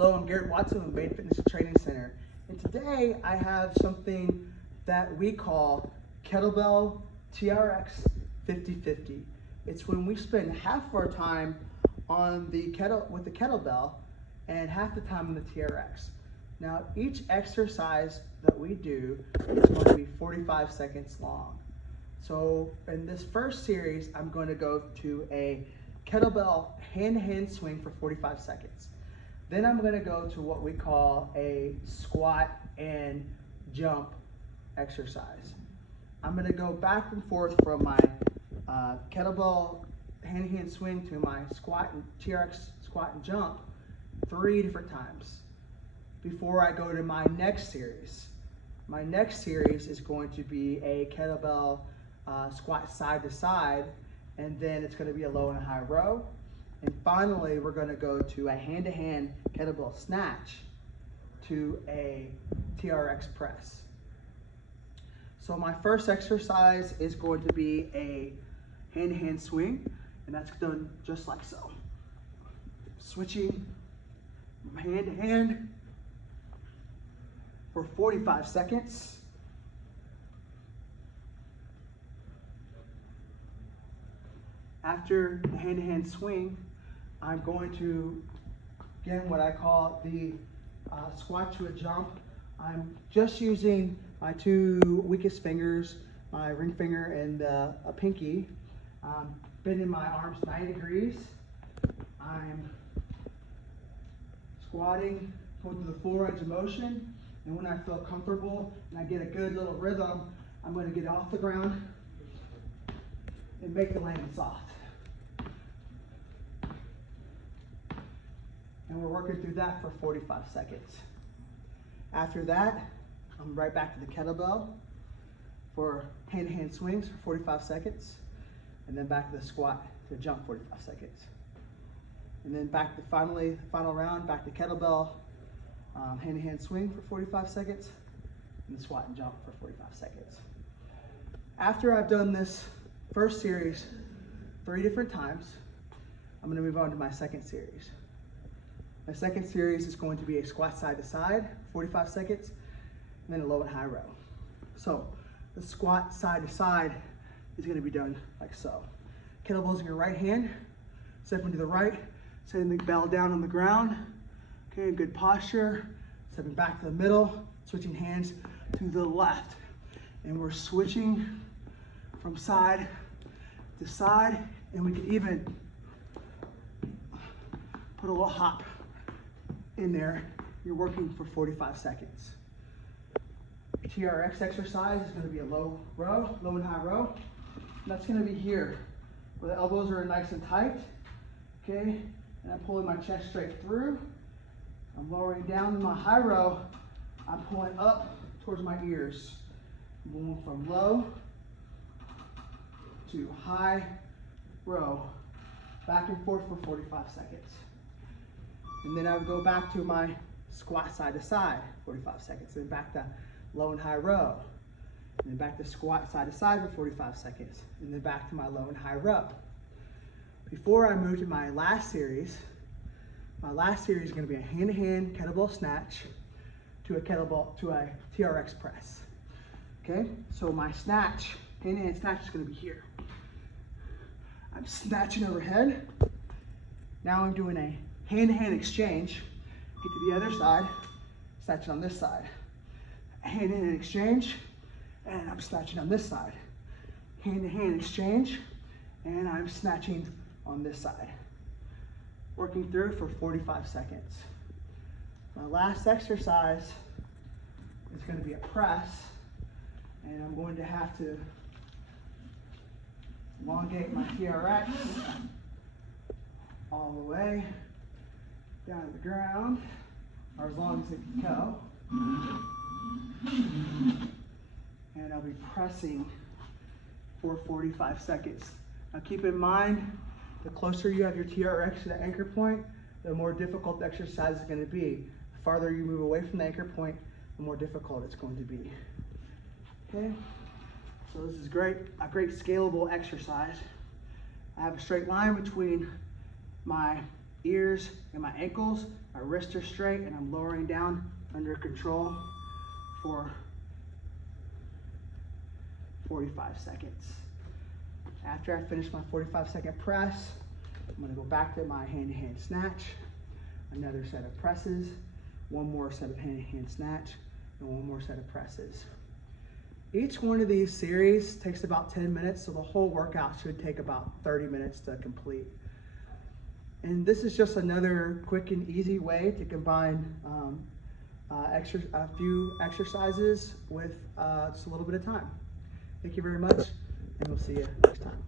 Hello, I'm Garrett Watson with Main Fitness Training Center, and today I have something that we call Kettlebell TRX 50-50. It's when we spend half of our time on the kettlebell and half the time on the TRX. Now, each exercise that we do is going to be 45 seconds long. So in this first series, I'm going to go to a kettlebell hand-to-hand swing for 45 seconds. Then I'm going to go to what we call a squat and jump exercise. I'm going to go back and forth from my kettlebell hand-to-hand swing to my squat and TRX squat and jump 3 different times before I go to my next series. My next series is going to be a kettlebell squat side to side, and then it's going to be a low and a high row. And finally, we're going to go to a hand-to-hand kettlebell snatch to a TRX press. So my first exercise is going to be a hand-to-hand swing, and that's done just like so. Switching from hand to hand for 45 seconds. After the hand-to-hand swing, I'm going to, again, what I call the squat to a jump. I'm just using my 2 weakest fingers, my ring finger and a pinky. Bending my arms 90 degrees. I'm squatting, going through the full range of motion, and when I feel comfortable and I get a good little rhythm, I'm going to get off the ground and make the landing soft. And we're working through that for 45 seconds. After that, I'm right back to the kettlebell for hand-to-hand swings for 45 seconds, and then back to the squat to jump 45 seconds. And then back to final round, back to kettlebell, hand-to-hand swing for 45 seconds, and the squat and jump for 45 seconds. After I've done this first series 3 different times, I'm gonna move on to my second series. My second series is going to be a squat side to side, 45 seconds, and then a low and high row. So the squat side to side is going to be done like so. Kettlebells in your right hand, stepping to the right, setting the bell down on the ground. Okay, good posture. Stepping back to the middle, switching hands to the left. And we're switching from side to side, and we can even put a little hop in there. You're working for 45 seconds. TRX exercise is going to be a low and high row. And that's going to be here, where the elbows are nice and tight. Okay, and I'm pulling my chest straight through. I'm lowering down in my high row. I'm pulling up towards my ears. I'm going from low to high row, back and forth for 45 seconds. And then I would go back to my squat side to side, 45 seconds. Then back to low and high row. And then back to squat side to side for 45 seconds. And then back to my low and high row. Before I move to my last series is going to be a hand-to-hand kettlebell snatch to a TRX press. Okay, so my snatch, hand-to-hand snatch is going to be here. I'm snatching overhead. Now I'm doing a hand-to-hand exchange. Get to the other side, snatching on this side. Hand-to-hand exchange, and I'm snatching on this side. Hand-to-hand exchange, and I'm snatching on this side. Working through for 45 seconds. My last exercise is going to be a press, and I'm going to have to elongate my TRX all the way down to the ground, or as long as it can go. And I'll be pressing for 45 seconds. Now keep in mind, the closer you have your TRX to the anchor point, the more difficult the exercise is going to be. The farther you move away from the anchor point, the more difficult it's going to be. Okay, so this is a great scalable exercise. I have a straight line between my ears and my ankles My wrists are straight and I'm lowering down under control for 45 seconds. After I finish my 45-second press, I'm gonna go back to my hand-to-hand snatch, another set of presses, one more set of hand-to-hand snatch, and one more set of presses. Each one of these series takes about 10 minutes, so the whole workout should take about 30 minutes to complete. And this is just another quick and easy way to combine a few exercises with just a little bit of time. Thank you very much, and we'll see you next time.